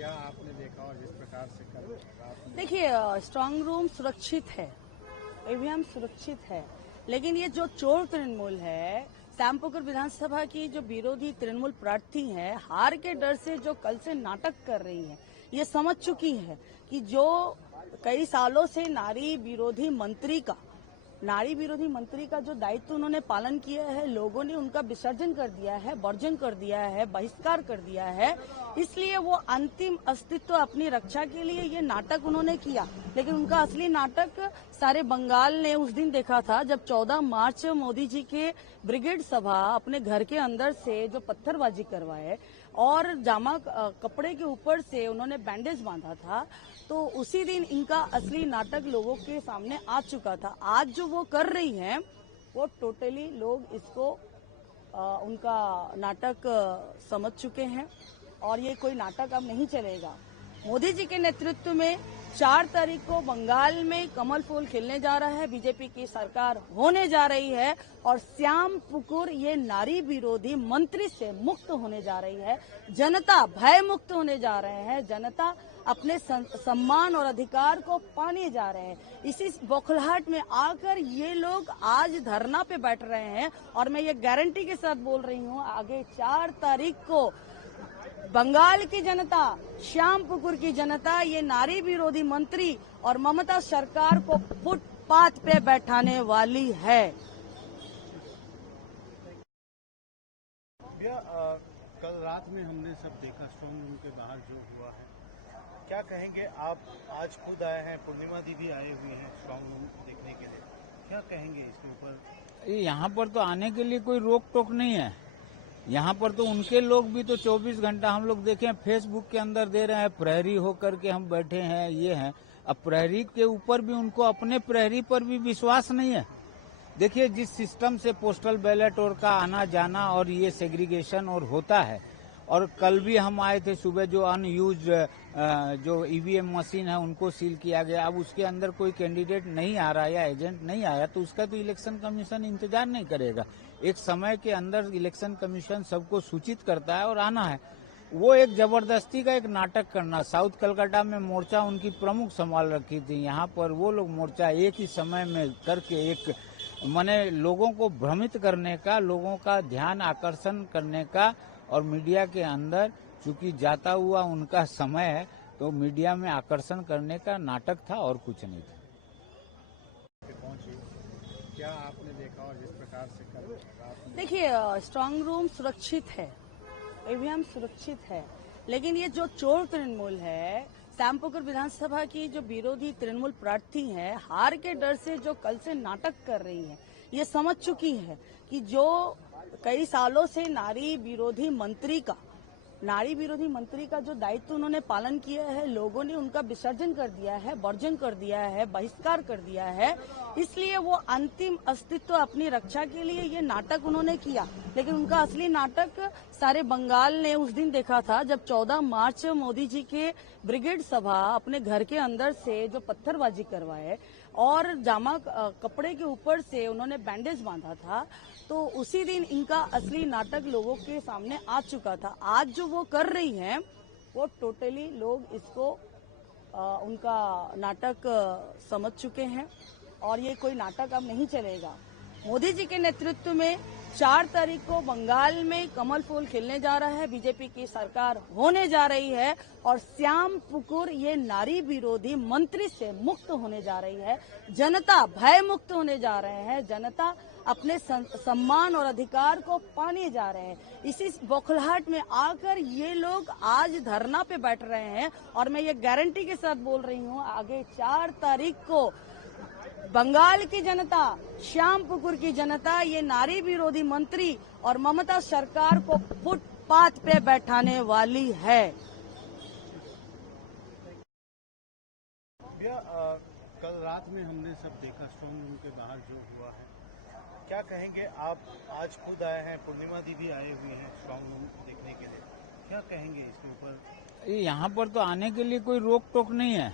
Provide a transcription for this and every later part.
क्या आपने देखा और जिस प्रकार से कल देखिए, स्ट्रांग रूम सुरक्षित है, ईवीएम सुरक्षित है, लेकिन ये जो चोर तृणमूल है, श्यामपुकुर विधानसभा की जो विरोधी तृणमूल प्रार्थी है, हार के डर से जो कल से नाटक कर रही है, ये समझ चुकी है कि जो कई सालों से नारी विरोधी मंत्री का जो दायित्व उन्होंने पालन किया है, लोगों ने उनका विसर्जन कर दिया है, वर्जन कर दिया है, बहिष्कार कर दिया है। इसलिए वो अंतिम अस्तित्व अपनी रक्षा के लिए ये नाटक उन्होंने किया, लेकिन उनका असली नाटक सारे बंगाल ने उस दिन देखा था जब 14 मार्च मोदी जी के ब्रिगेड सभा अपने घर के अंदर से जो पत्थरबाजी करवाए और कपड़े के ऊपर से उन्होंने बैंडेज बांधा था, तो उसी दिन इनका असली नाटक लोगों के सामने आ चुका था। आज जो वो कर रही हैं, वो टोटली लोग इसको उनका नाटक समझ चुके हैं और ये कोई नाटक अब नहीं चलेगा। मोदी जी के नेतृत्व में 4 तारीख को बंगाल में कमल फूल खिलने जा रहा है, बीजेपी की सरकार होने जा रही है और श्यामपुकुर ये नारी विरोधी मंत्री से मुक्त होने जा रही है। जनता भय मुक्त होने जा रहे हैं, जनता अपने सम्मान और अधिकार को पाने जा रहे हैं। इसी बौखलाहट में आकर ये लोग आज धरना पे बैठ रहे हैं और मैं ये गारंटी के साथ बोल रही हूँ, आगे 4 तारीख को बंगाल की जनता, श्यामपुकुर की जनता ये नारी विरोधी मंत्री और ममता सरकार को फुटपाथ पे बैठाने वाली है। कल रात में हमने सब देखा स्ट्रांग रूम के बाहर जो हुआ है, क्या कहेंगे आप? आज खुद आए हैं, पूर्णिमा दी भी आए हुए हैं स्ट्रांग रूम देखने के लिए, क्या कहेंगे इसके ऊपर? यहाँ पर तो आने के लिए कोई रोक टोक नहीं है। यहाँ पर तो उनके लोग भी तो 24 घंटा हम लोग देखें फेसबुक के अंदर दे रहे हैं, प्रहरी होकर के हम बैठे हैं, ये हैं। अब प्रहरी के ऊपर भी उनको अपने प्रहरी पर भी विश्वास नहीं है। देखिए, जिस सिस्टम से पोस्टल बैलेट और का आना जाना और ये सेग्रीगेशन और होता है, और कल भी हम आए थे सुबह, जो अनयूज जो ईवीएम मशीन है उनको सील किया गया। अब उसके अंदर कोई कैंडिडेट नहीं आ रहा या एजेंट नहीं आया तो उसका तो इलेक्शन कमीशन इंतजार नहीं करेगा। एक समय के अंदर इलेक्शन कमीशन सबको सूचित करता है और आना है। वो एक जबरदस्ती का एक नाटक करना। साउथ कलकत्ता में मोर्चा उनकी प्रमुख संभाल रखी थी, यहाँ पर वो लोग मोर्चा एक ही समय में करके एक माने लोगों को भ्रमित करने का, लोगों का ध्यान आकर्षण करने का, और मीडिया के अंदर चूंकि जाता हुआ उनका समय है तो मीडिया में आकर्षण करने का नाटक था और कुछ नहीं था। क्या आपने देखा और जिस प्रकार से कल देखिए, स्ट्रांग रूम सुरक्षित है, ईवीएम सुरक्षित है, लेकिन ये जो चोर तृणमूल है, श्यामपुकुर विधानसभा की जो विरोधी तृणमूल प्रार्थी है, हार के डर से जो कल से नाटक कर रही है, ये समझ चुकी है कि जो कई सालों से नारी विरोधी मंत्री का जो दायित्व उन्होंने पालन किया है, लोगों ने उनका विसर्जन कर दिया है, वर्जन कर दिया है, बहिष्कार कर दिया है। इसलिए वो अंतिम अस्तित्व अपनी रक्षा के लिए ये नाटक उन्होंने किया, लेकिन उनका असली नाटक सारे बंगाल ने उस दिन देखा था जब 14 मार्च मोदी जी के ब्रिगेड सभा अपने घर के अंदर से जो पत्थरबाजी करवाए और कपड़े के ऊपर से उन्होंने बैंडेज बांधा था, तो उसी दिन इनका असली नाटक लोगों के सामने आ चुका था। आज जो वो कर रही हैं, वो टोटली लोग इसको उनका नाटक समझ चुके हैं और ये कोई नाटक अब नहीं चलेगा। मोदी जी के नेतृत्व में 4 तारीख को बंगाल में कमल फूल खिलने जा रहा है, बीजेपी की सरकार होने जा रही है और श्यामपुकुर ये नारी विरोधी मंत्री से मुक्त होने जा रही है। जनता भय मुक्त होने जा रहे हैं, जनता अपने सम्मान और अधिकार को पाने जा रहे हैं। इसी बौखलाहट में आकर ये लोग आज धरना पे बैठ रहे हैं और मैं ये गारंटी के साथ बोल रही हूँ, आगे 4 तारीख को बंगाल की जनता, श्यामपुकुर की जनता ये नारी विरोधी मंत्री और ममता सरकार को फुटपाथ पे बैठाने वाली है। कल रात में हमने सब देखा स्ट्रांग रूम के बाहर जो हुआ है, क्या कहेंगे आप? आज खुद आए हैं, पूर्णिमा दी भी आए हुए हैं स्ट्रांग रूम देखने के लिए, क्या कहेंगे इसके ऊपर? यहाँ पर तो आने के लिए कोई रोक टोक नहीं है।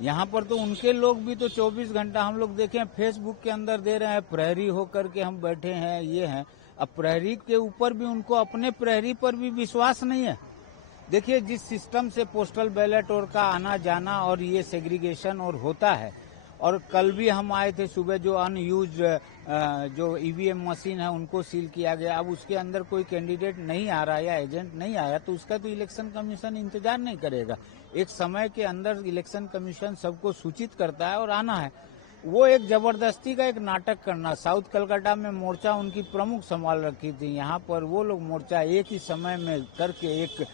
यहाँ पर तो उनके लोग भी तो 24 घंटा हम लोग देखें फेसबुक के अंदर दे रहे हैं, प्रहरी होकर के हम बैठे हैं, ये हैं। अब प्रहरी के ऊपर भी उनको अपने प्रहरी पर भी विश्वास नहीं है। देखिए, जिस सिस्टम से पोस्टल बैलेट और का आना जाना और ये सेग्रीगेशन और होता है, और कल भी हम आए थे सुबह, जो अनयूज जो ईवीएम मशीन है उनको सील किया गया। अब उसके अंदर कोई कैंडिडेट नहीं आ रहा या एजेंट नहीं आया तो उसका तो इलेक्शन कमीशन इंतजार नहीं करेगा। एक समय के अंदर इलेक्शन कमीशन सबको सूचित करता है और आना है। वो एक जबरदस्ती का एक नाटक करना। साउथ कलकत्ता में मोर्चा उनकी प्रमुख संभाल रखी थी, यहाँ पर वो लोग मोर्चा एक ही समय में करके एक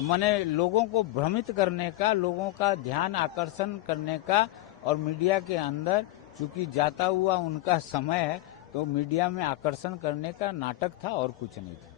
माने लोगों को भ्रमित करने का, लोगों का ध्यान आकर्षण करने का, और मीडिया के अंदर चूंकि जाता हुआ उनका समय है तो मीडिया में आकर्षण करने का नाटक था और कुछ नहीं था।